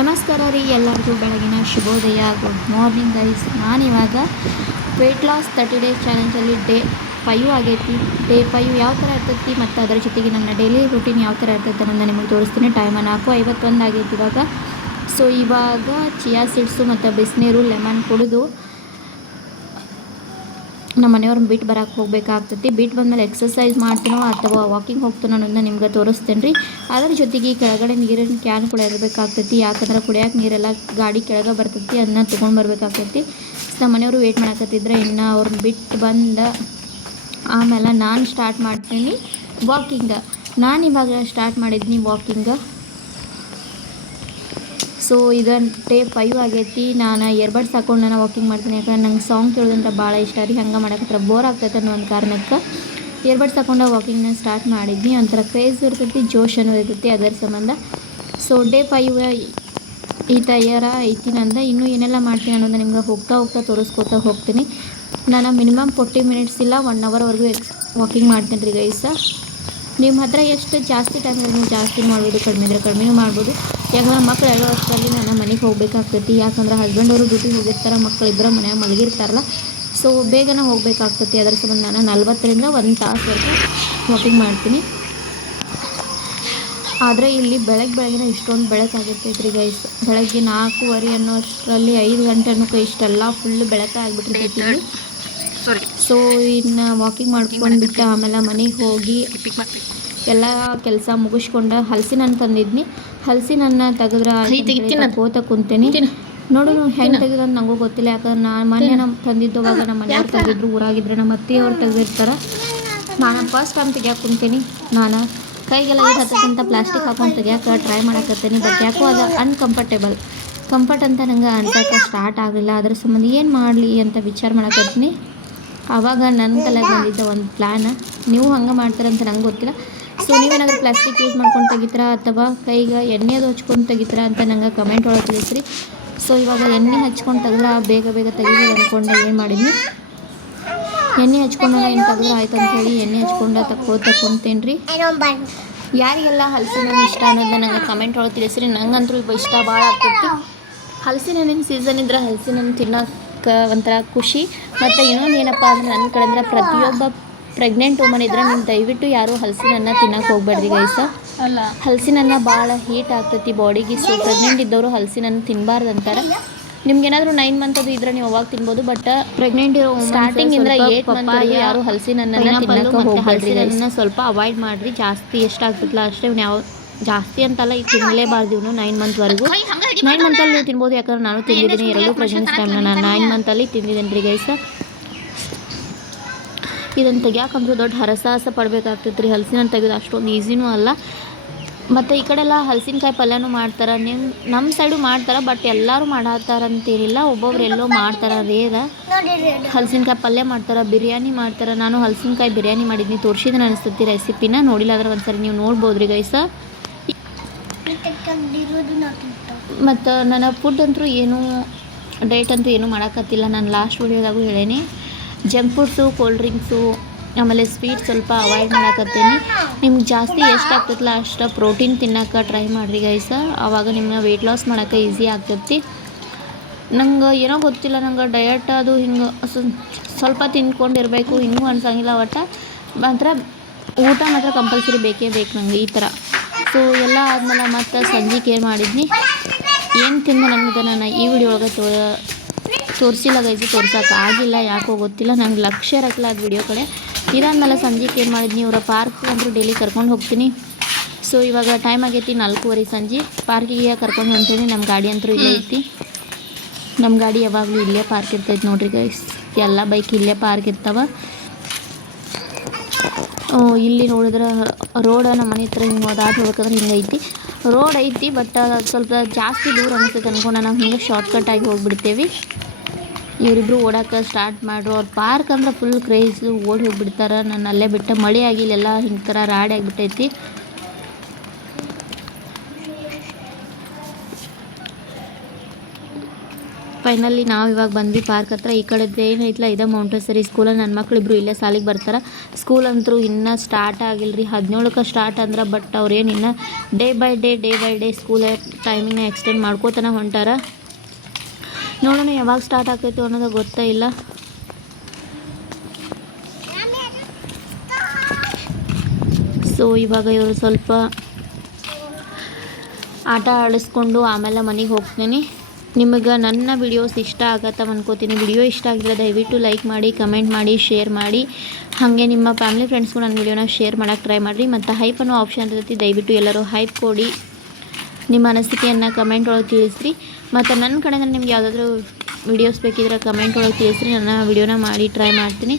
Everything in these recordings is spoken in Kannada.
ನಮಸ್ಕಾರ ರೀ ಎಲ್ಲರಿಗೂ ಬೆಳಗಿನ ಶುಭೋದಯ. Good morning guys. ನಾನಿವಾಗ ವೆಯ್ಟ್ ಲಾಸ್ 30 ಡೇಸ್ ಚಾಲೆಂಜಲ್ಲಿ ಡೇ 5 ಆಗೈತಿ. ಡೇ 5 ಯಾವ ಥರ ಇರ್ತೈತಿ ಮತ್ತು ಅದರ ಜೊತೆಗೆ ನನ್ನ ಡೈಲಿ ರೂಟೀನ್ ಯಾವ ಥರ ಇರ್ತೈತೆ ಅನ್ನೋದು ನಿಮಗೆ ತೋರಿಸ್ತೀನಿ. ಟೈಮ್ 4:51 ಆಗೈತಿ ಇವಾಗ. ಸೊ ಇವಾಗ ಚಿಯಾ ಸೀಡ್ಸು ಮತ್ತು ಬಿಸಿನೀರು ಲೆಮನ್ ಕುಡಿದು ನಮ್ಮ ಮನೆಯವ್ರನ್ನ ಬಿಟ್ಟು ಬರೋಕ್ಕೆ ಹೋಗ್ಬೇಕಾಗ್ತೈತಿ. ಬಿಟ್ಟು ಬಂದಮೇಲೆ ಎಕ್ಸಸೈಸ್ ಮಾಡ್ತೀನೋ ಅಥವಾ ವಾಕಿಂಗ್ ಹೋಗ್ತೀನೋ ಅನ್ನೋದನ್ನ ನಿಮ್ಗೆ ತೋರಿಸ್ತೇನೆ ರೀ. ಅದರ ಜೊತೆಗೆ ಕೆಳಗಡೆ ನೀರಿನ ಕ್ಯಾನ್ ಕೂಡ ಇರಬೇಕಾಗ್ತೈತಿ. ಯಾಕಂದ್ರೆ ಕುಡಿಯೋಕೆ ನೀರೆಲ್ಲ ಗಾಡಿ ಕೆಳಗೆ ಬರ್ತೈತಿ, ಅದನ್ನ ತೊಗೊಂಡು ಬರಬೇಕಾಗ್ತೈತಿ. ನಮ್ಮ ಮನೆಯವರು ವೇಟ್ ಮಾಡಕತ್ತಿದ್ರೆ ಇನ್ನು ಅವ್ರನ್ನ ಬಿಟ್ಟು ಬಂದು ಆಮೇಲೆ ನಾನು ಸ್ಟಾರ್ಟ್ ಮಾಡ್ತೀನಿ ವಾಕಿಂಗ. ನಾನು ಇವಾಗ ಸ್ಟಾರ್ಟ್ ಮಾಡಿದ್ದೀನಿ ವಾಕಿಂಗ. ಸೊ ಇದು ಡೇ 5 ಆಗೈತಿ. ನಾನು ಇಯರ್ಬಡ್ಸ್ ಹಾಕೊಂಡು ನಾನು ವಾಕಿಂಗ್ ಮಾಡ್ತೀನಿ. ಯಾಕಂದ್ರೆ ನಂಗೆ ಸಾಂಗ್ ಕೇಳೋದಂದ್ರೆ ಭಾಳ ಇಷ್ಟ ರೀ. ಹಂಗೆ ಮಾಡಕ್ಕೆ ಬೋರ್ ಆಗ್ತೈತೆ ಅನ್ನೋ ಒಂದು ಕಾರಣಕ್ಕೆ ಇಯರ್ಬಡ್ಸ್ ಹಾಕೊಂಡು ವಾಕಿಂಗ್ನ ಸ್ಟಾರ್ಟ್ ಮಾಡಿದ್ನಿ. ಒಂಥರ ಕ್ರೇಜ್ ಇರ್ತೈತಿ, ಜೋಶ್ ಅನ್ನೋ ಇರ್ತೈತಿ, ಅದರ ಸಂಬಂಧ. ಸೊ ಡೇ 5 ಈ ಥರ ಐತಿ. ನಂದು ಇನ್ನೂ ಏನೆಲ್ಲ ಮಾಡ್ತೀನಿ ಅನ್ನೋದು ನಿಮ್ಗೆ ಹೋಗ್ತಾ ತೋರಿಸ್ಕೊತಾ ಹೋಗ್ತೀನಿ. ನಾನು ಮಿನಿಮಮ್ 40 ಮಿನಿಟ್ಸ್ ಇಲ್ಲ 1 ಅವರ್ವರೆಗೂ ವಾಕಿಂಗ್ ಮಾಡ್ತೀನಿ ರೀ ಗೈಸ. ನಿಮ್ಮ ಹತ್ರ ಎಷ್ಟು ಜಾಸ್ತಿ ಟೈಮ್ ಇದ್ರೆ ನೀವು ಜಾಸ್ತಿ ಮಾಡ್ಬೋದು, ಕಡಿಮೆ ಇದ್ರೆ ಕಡಿಮೆನೂ ಮಾಡ್ಬೋದು. ಯಾಕಂದ್ರೆ ಮಕ್ಕಳು ಹೇಳೋ ಅಷ್ಟರಲ್ಲಿ ನಾನು ಮನೆಗೆ ಹೋಗ್ಬೇಕಾಗ್ತೈತಿ. ಯಾಕಂದ್ರೆ ಹಸ್ಬೆಂಡ್ ಅವರು ಡ್ಯೂಟಿಗೆ ಹೋಗಿರ್ತಾರೆ, ಮಕ್ಕಳು ಇಬ್ಬರು ಮನೆಯಾಗ ಮಲಗಿರ್ತಾರಲ್ಲ. ಸೊ ಬೇಗನೆ ಹೋಗ್ಬೇಕಾಗ್ತೈತಿ. ಅದರ ಸಂಬಂಧ ನಾನು 40ರಿಂದ 1 ತಾಸುವರೆಗೂ ವಾಕಿಂಗ್ ಮಾಡ್ತೀನಿ. ಆದರೆ ಇಲ್ಲಿ ಬೆಳಗ್ಗಿನ ಇಷ್ಟೊಂದು ಬೆಳಕಾಗಿರ್ತೈತೆ ರೀ ಗೈಸ್. ಬೆಳಗ್ಗೆ 4:15 ಅನ್ನೋ ಅಷ್ಟರಲ್ಲಿ 5 ಗಂಟೆ ಅನ್ನೋಕೆ ಇಷ್ಟೆಲ್ಲ ಫುಲ್ ಬೆಳಕಾಗಿಬಿಟ್ಟಿರ್ತೈತಿ ಇಲ್ಲಿ. ಸೊ ಇನ್ನು ವಾಕಿಂಗ್ ಮಾಡ್ಕೊಂಡ್ಬಿಟ್ಟು ಆಮೇಲೆ ಮನೆಗೆ ಹೋಗಿ ಎಲ್ಲ ಕೆಲಸ ಮುಗಿಸ್ಕೊಂಡು ಹಲಸಿನ ಹಣ್ಣು ತಂದಿದ್ನಿ. ಹಲಸಿನ ಹಣ್ಣು ತೆಗೆದ್ರೆ ಕೋತ ಕುಂತೀನಿ. ನೋಡು ಹೆಂಗೆ ತೆಗೆದು ಅಂತ ನನಗೂ ಗೊತ್ತಿಲ್ಲ. ಯಾಕಂದ್ರೆ ನಾನು ಮೊನ್ನೆ ತಂದಿದ್ದವಾಗ ನಮ್ಮ ಮನೆಯವ್ರು ತೆಗೆದಿದ್ರು, ಊರಾಗಿದ್ರೆ ನಮ್ಮ ಅತ್ತೆಯವ್ರು ತೆಗೆದಿರ್ತಾರೆ. ನಾನು ಫಸ್ಟ್ ಟೈಮ್ ತೆಗಿಯೋಕೆ ಕುಂತೀನಿ. ನಾನು ಕೈಗೆಲ್ಲ ಹತ್ತಕ್ಕಿಂತ ಪ್ಲಾಸ್ಟಿಕ್ ಹಾಕೊಂಡು ತೆಗಿಯೋಕೆ ಟ್ರೈ ಮಾಡಕತ್ತೀನಿ. ಬಟ್ ಯಾಕೋ ಅದು ಕಂಫರ್ಟ್ ಅಂತ ನಂಗೆ ಅನ್ಸೋಕ್ಕೆ ಸ್ಟಾರ್ಟ್ ಆಗಲಿಲ್ಲ. ಅದ್ರ ಸಂಬಂಧ ಏನು ಮಾಡಲಿ ಅಂತ ವಿಚಾರ ಮಾಡಕತ್ತೀನಿ. ಆವಾಗ ನನ್ನ ತಲೆಗೆ ಬಂದಿದ್ದ ಒಂದು ಪ್ಲ್ಯಾನ್. ನೀವು ಹಂಗೆ ಮಾಡ್ತಾರಂತ ನಂಗೆ ಗೊತ್ತಿಲ್ಲ. ಸೊ ನೀವೇನಾದರೂ ಪ್ಲಾಸ್ಟಿಕ್ ಯೂಸ್ ಮಾಡ್ಕೊಂಡು ತೆಗಿತೀರಾ ಅಥವಾ ಕೈಗೆ ಎಣ್ಣೆ ಅದು ಹಚ್ಕೊಂಡು ತೆಗಿತೀರಾ ಅಂತ ನಂಗೆ ಕಮೆಂಟ್ ಒಳಗೆ ತಿಳಿಸ್ರಿ. ಸೊ ಇವಾಗ ಎಣ್ಣೆ ಹಚ್ಕೊಂಡು ತೆಗೆದ್ರೆ ಬೇಗ ತೆಗಿಬೋದು ಅಂದ್ಕೊಂಡು ಏನು ಮಾಡಿದ್ನಿ, ಎಣ್ಣೆ ಹಚ್ಕೊಂಡು ಏನು ತೆಗೆದ್ರೆ ಆಯ್ತು ಅಂಥೇಳಿ ಎಣ್ಣೆ ಹಚ್ಕೊಂಡು ಕುಂತೇನೆ ರೀ. ಯಾರಿಗೆಲ್ಲ ಹಲಸಿನ ಹಣ್ಣು ಇಷ್ಟ ಅನ್ನೋದನ್ನ ನಂಗೆ ಕಮೆಂಟ್ ಒಳಗೆ ತಿಳಿಸ್ರಿ. ನಂಗಂತೂ ಇಷ್ಟ ಭಾಳ ಆಗ್ತೈತಿ. ಹಲಸಿನ ಹಣ್ಣಿನ ಸೀಸನ್ ಇದ್ರೆ ಹಲಸಿನ ಹಣ್ಣು ತಿನ್ನೋಕೆ ಒಂಥರ ಖುಷಿ. ಮತ್ತು ಇನ್ನೊಂದು ಏನಪ್ಪ ಅಂದ್ರೆ ನನ್ನ ಕಡೆ ಅಂದರೆ ಪ್ರತಿಯೊಬ್ಬ ಪ್ರೆಗ್ನೆಂಟ್ ವುಮನ್ ಇದ್ರೆ ನೀವು ದಯವಿಟ್ಟು ಯಾರೂ ಹಲಸಿನ ಹಣ್ಣು ತಿನ್ನೋಕೆ ಹೋಗ್ಬೇಡ್ರಿ ಗೈಸ. ಹಲಸಿನ ಹಣ್ಣು ಭಾಳ ಹೀಟ್ ಆಗ್ತೈತಿ ಬಾಡಿಗೆ. ಸೊ ಪ್ರೆಗ್ನೆಂಟ್ ಇದ್ದವರು ಹಲಸಿನ ಹಣ್ಣು ತಿನ್ನಬಾರ್ದು ಅಂತಾರೆ. ನಿಮ್ಗೇನಾದರೂ 9 ಮಂತ್ ಅದು ಇದ್ರೆ ನೀವು ಅವಾಗ ತಿನ್ಬೋದು. ಬಟ್ ಪ್ರೆಗ್ನೆಂಟ್ ಇರೋ ಸ್ಟಾರ್ಟಿಂಗಿಂದ 8 ಮಂತ್ ಯಾರು ಹಲಸಿನ ಹಣ್ಣನ್ನು ತಿನ್ನೋಕೆ ಹೋಗ್ಬೇಡ್ರಿ. ಹಲಸಿನ ಸ್ವಲ್ಪ ಅವಾಯ್ಡ್ ಮಾಡಿರಿ. ಜಾಸ್ತಿ ಎಷ್ಟಾಗ್ತೈತಲ್ಲ ಅಷ್ಟೇ. ಯಾವ ಜಾಸ್ತಿ ಅಂತಲ್ಲ, ಈಗ ತಿನ್ನಲೇಬಾರ್ದು ಇವನು 9 ಮಂತ್ವರೆಗೂ. 9 ಮಂತಲ್ಲಿ ನೀವು ತಿನ್ಬೋದು. ಯಾಕಂದ್ರೆ ನಾನು ತಿಂದಿದ್ದೀನಿ 2 ಪ್ರೆಗ್ನೆನ್ಸಿ ಟೈಮ್ನ ನಾನು 9 ಮಂತಲ್ಲಿ ತಿಂದಿದ್ದೀನಿ ರೀ ಗೈಸ. ಇದನ್ನು ತೆಗಿಯಾಕಂದ್ರೂ ದೊಡ್ಡ ಹರಸಾಹಸ ಪಡಬೇಕಾಗ್ತೈತೆ ರೀ. ಹಲಸಿನ ಹಣ್ಣು ತೆಗೆದು ಅಷ್ಟೊಂದು ಈಸಿನೂ ಅಲ್ಲ. ಮತ್ತು ಈ ಕಡೆಲ್ಲ ಹಲಸಿನಕಾಯಿ ಪಲ್ಯನೂ ಮಾಡ್ತಾರೆ. ನಮ್ಮ ಸೈಡು ಮಾಡ್ತಾರೆ, ಬಟ್ ಎಲ್ಲರೂ ಮಾಡತ್ತಾರಂತೇನಿಲ್ಲ. ಒಬ್ಬೊಬ್ರು ಎಲ್ಲೋ ಮಾಡ್ತಾರೆ. ರೇರ ಹಲಸಿನಕಾಯಿ ಪಲ್ಯ ಮಾಡ್ತಾರೆ, ಬಿರಿಯಾನಿ ಮಾಡ್ತಾರೆ. ನಾನು ಹಲಸಿನಕಾಯಿ ಬಿರಿಯಾನಿ ಮಾಡಿದ್ನಿ, ತೋರಿಸಿದ್ರೆ ಅನಿಸ್ತೈತಿ ರೆಸಿಪಿನ. ನೋಡಿಲ್ಲ ಆದ್ರೆ ಒಂದ್ಸರಿ ನೀವು ನೋಡ್ಬೋದು ರೀ ಗೈಸ. ಮತ್ತು ನನ್ನ ಫುಡ್ ಅಂತೂ ಏನೂ ಡಯಟ್ ಅಂತೂ ಏನೂ ಮಾಡೋಕ್ಕತ್ತಿಲ್ಲ. ನಾನು ಲಾಸ್ಟ್ ವೀಡಿಯೋದಾಗೂ ಹೇಳೇನಿ. ಜಂಕ್ ಫುಡ್ಸು, ಕೋಲ್ಡ್ ಡ್ರಿಂಕ್ಸು, ಆಮೇಲೆ ಸ್ವೀಟ್ ಸ್ವಲ್ಪ ಅವಾಯ್ಡ್ ಮಾಡಕತ್ತೀನಿ. ನಿಮ್ಗೆ ಜಾಸ್ತಿ ಎಷ್ಟು ಆಗ್ತೈತಲ್ಲ ಅಷ್ಟು ಪ್ರೋಟೀನ್ ತಿನ್ನೋಕೆ ಟ್ರೈ ಮಾಡಿರಿ ಗೈಸ. ಆವಾಗ ನಿಮ್ಮನ್ನ ವೆಯ್ಟ್ ಲಾಸ್ ಮಾಡೋಕ್ಕೆ ಈಸಿ ಆಗ್ತೈತಿ. ನಂಗೆ ಏನೋ ಗೊತ್ತಿಲ್ಲ, ನಂಗೆ ಡಯಟ್ ಅದು ಹಿಂಗೆ ಸ್ವಲ್ಪ ತಿನ್ಕೊಂಡಿರಬೇಕು ಹಿಂಗೂ ಅನ್ಸಂಗಿಲ್ಲ. ಒಟ್ಟು ಮಾತ್ರ ಊಟ ಮಾತ್ರ ಕಂಪಲ್ಸರಿ ಬೇಕೇ ಬೇಕು ನಂಗೆ ಈ ಥರ. ಸೊ ಎಲ್ಲ ಆದಮೇಲೆ ಮತ್ತು ಸಂಜೆಗೆ ಏನು ಮಾಡಿದ್ನಿ, ಏನು ತಿಂದು ನಮ್ಗೆ ನಾನು ಈ ವಿಡಿಯೋ ಒಳಗೆ ತೋರಿಸಿಲ್ಲ ಗೈಸು. ತೋರ್ಸೋಕೆ ಆಗಿಲ್ಲ, ಯಾಕೋ ಗೊತ್ತಿಲ್ಲ. ನಂಗೆ ಲಕ್ಷ್ಯ ಇರಕ್ಕಿಲ್ಲ ಅದು ವಿಡಿಯೋ ಕಡೆ. ಇದಾದ್ಮೇಲೆ ಸಂಜೆಗೆ ಏನು ಮಾಡಿದ್ನಿ, ಇವರ ಪಾರ್ಕ್ ಅಂದರೂ ಡೈಲಿ ಕರ್ಕೊಂಡು ಹೋಗ್ತೀನಿ. ಸೊ ಇವಾಗ ಟೈಮ್ ಆಗೈತಿ 4:15 ಸಂಜೆ. ಪಾರ್ಕಿಗೆ ಕರ್ಕೊಂಡು ಹೊಂಟೀನಿ. ನಮ್ಮ ಗಾಡಿ ಅಂತೂ ಇಲ್ಲೇ ಐತಿ. ನಮ್ಮ ಗಾಡಿ ಯಾವಾಗಲೂ ಇಲ್ಲೇ ಪಾರ್ಕ್ ಇರ್ತೈತೆ ನೋಡ್ರಿ ಗೈಸ್. ಎಲ್ಲ ಬೈಕ್ ಇಲ್ಲೇ ಪಾರ್ಕ್ ಇರ್ತಾವೆ. ಇಲ್ಲಿ ನೋಡಿದ್ರೆ ರೋಡ್ ನಮ್ಮ ಮನೆ ಹತ್ರ ಹಿಂಗೆ ದಾಟಿ ಹೋಗ್ಬೇಕಂದ್ರೆ ಹಿಂಗೈತಿ. ರೋಡ್ ಐತಿ, ಬಟ್ ಸ್ವಲ್ಪ ಜಾಸ್ತಿ ದೂರ ಅನಿಸ್ತೈತೆ ಅನ್ಕೊಂಡು ನಾವು ಹಿಂಗೆ ಶಾರ್ಟ್ಕಟ್ಟಾಗಿ ಹೋಗ್ಬಿಡ್ತೇವೆ. ಇವರಿಬ್ಬರು ಓಡೋಕೆ ಸ್ಟಾರ್ಟ್ ಮಾಡ್ರು. ಅವ್ರ ಪಾರ್ಕ್ ಅಂದ್ರೆ ಫುಲ್ ಕ್ರೇಜು, ಓಡಿ ಹೋಗಿಬಿಡ್ತಾರೆ. ನಾನು ಅಲ್ಲೇ ಬಿಟ್ಟು ಮಳೆ ಆಗಿಲ್ಲೆಲ್ಲ ಹಿಂಗೆ ಥರ ರಾಡಿ ಆಗಿಬಿಟ್ಟೈತಿ. ಫೈನಲಿ ನಾವು ಇವಾಗ ಬಂದ್ವಿ ಪಾರ್ಕ್ ಹತ್ರ. ಈ ಕಡೆದು ಏನೈತಲ್ಲ ಇದೆ ಮೌಂಟೇಸರಿ ಸ್ಕೂಲಲ್ಲಿ ನನ್ನ ಮಕ್ಕಳಿಬ್ರು ಇಲ್ಲೇ ಸಾಲಿಗೆ ಬರ್ತಾರೆ. ಸ್ಕೂಲ್ ಅಂತೂ ಇನ್ನೂ ಸ್ಟಾರ್ಟ್ ಆಗಿಲ್ಲ ರೀ, 17ಕ್ಕೆ ಸ್ಟಾರ್ಟ್ ಅಂದ್ರೆ. ಬಟ್ ಅವ್ರೇನು ಇನ್ನೂ ಡೇ ಬೈ ಡೇ ಸ್ಕೂಲ್ ಟೈಮಿಂಗ್ನ ಎಕ್ಸ್ಟೆಂಡ್ ಮಾಡ್ಕೋತಾನೆ ಹೊಂಟಾರ. ನೋಡೋಣ ಯಾವಾಗ ಸ್ಟಾರ್ಟ್ ಆಗ್ತೈತೆ ಅನ್ನೋದು ಗೊತ್ತೇ ಇಲ್ಲ. ಸೊ ಇವಾಗ ಇವರು ಸ್ವಲ್ಪ ಆಟ ಆಡಿಸ್ಕೊಂಡು ಆಮೇಲೆ ಮನೆಗೆ ಹೋಗ್ತೀನಿ. ನಿಮಗೆ ನನ್ನ ವಿಡಿಯೋಸ್ ಇಷ್ಟ ಆಗತ್ತೆ ಅನ್ಕೋತೀನಿ. ವಿಡಿಯೋ ಇಷ್ಟ ಆಗಿದ್ರೆ ದಯವಿಟ್ಟು ಲೈಕ್ ಮಾಡಿ, ಕಮೆಂಟ್ ಮಾಡಿ, ಶೇರ್ ಮಾಡಿ. ಹಾಗೆ ನಿಮ್ಮ ಫ್ಯಾಮಿಲಿ ಫ್ರೆಂಡ್ಸ್ಗೂ ನನ್ನ ವಿಡಿಯೋನ ಶೇರ್ ಮಾಡೋಕ್ಕೆ ಟ್ರೈ ಮಾಡಿರಿ. ಮತ್ತು ಹೈಪ್ ಅನ್ನೋ ಆಪ್ಷನ್ ಇರ್ತೈತಿ, ದಯವಿಟ್ಟು ಎಲ್ಲರೂ ಹೈಪ್ ಕೊಡಿ. ನಿಮ್ಮ ಅನಿಸಿಕೆಯನ್ನು ಕಮೆಂಟ್ ಒಳಗೆ ತಿಳಿಸ್ರಿ. ಮತ್ತು ನನ್ನ ಕಡೆಯಿಂದ ನಿಮ್ಗೆ ಯಾವುದಾದ್ರೂ ವಿಡಿಯೋಸ್ ಬೇಕಿದ್ರೆ ಕಮೆಂಟ್ ಒಳಗೆ ತಿಳಿಸ್ರಿ, ನನ್ನ ವಿಡಿಯೋನ ಮಾಡಿ ಟ್ರೈ ಮಾಡ್ತೀನಿ.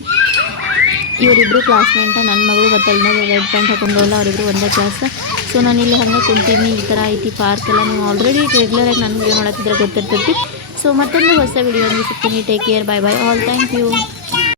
ಇವರಿಬ್ಬರು ಕ್ಲಾಸ್ಮೇಟ, ನನ್ನ ಮಗಳು ಮತ್ತು ಇನ್ನೊಂದು ರೆಡ್ ಪ್ಯಾಂಟ್ ಹಾಕೊಂಡವಲ್ಲ ಅವರಿಬ್ಬರು ಒಂದೇ ಕ್ಲಾಸ್. ಸೊ ನಾನು ಇಲ್ಲಿ ಹಾಗೆ ಕುಂತೀನಿ. ಈ ಥರ ಐತಿ ಪಾರ್ಕ್ ಎಲ್ಲ. ನೀವು ಆಲ್ರೆಡಿ ರೆಗ್ಯುಲರಾಗಿ ನನ್ನ ವಿಡಿಯೋ ನೋಡೋತ್ತಿದ್ರೆ ಗೊತ್ತಿರ್ತೈತಿ. ಸೊ ಮತ್ತೊಂದು ಹೊಸ ವಿಡಿಯೋ ಸಿಗ್ತೀನಿ. Take care, bye bye all, thank you.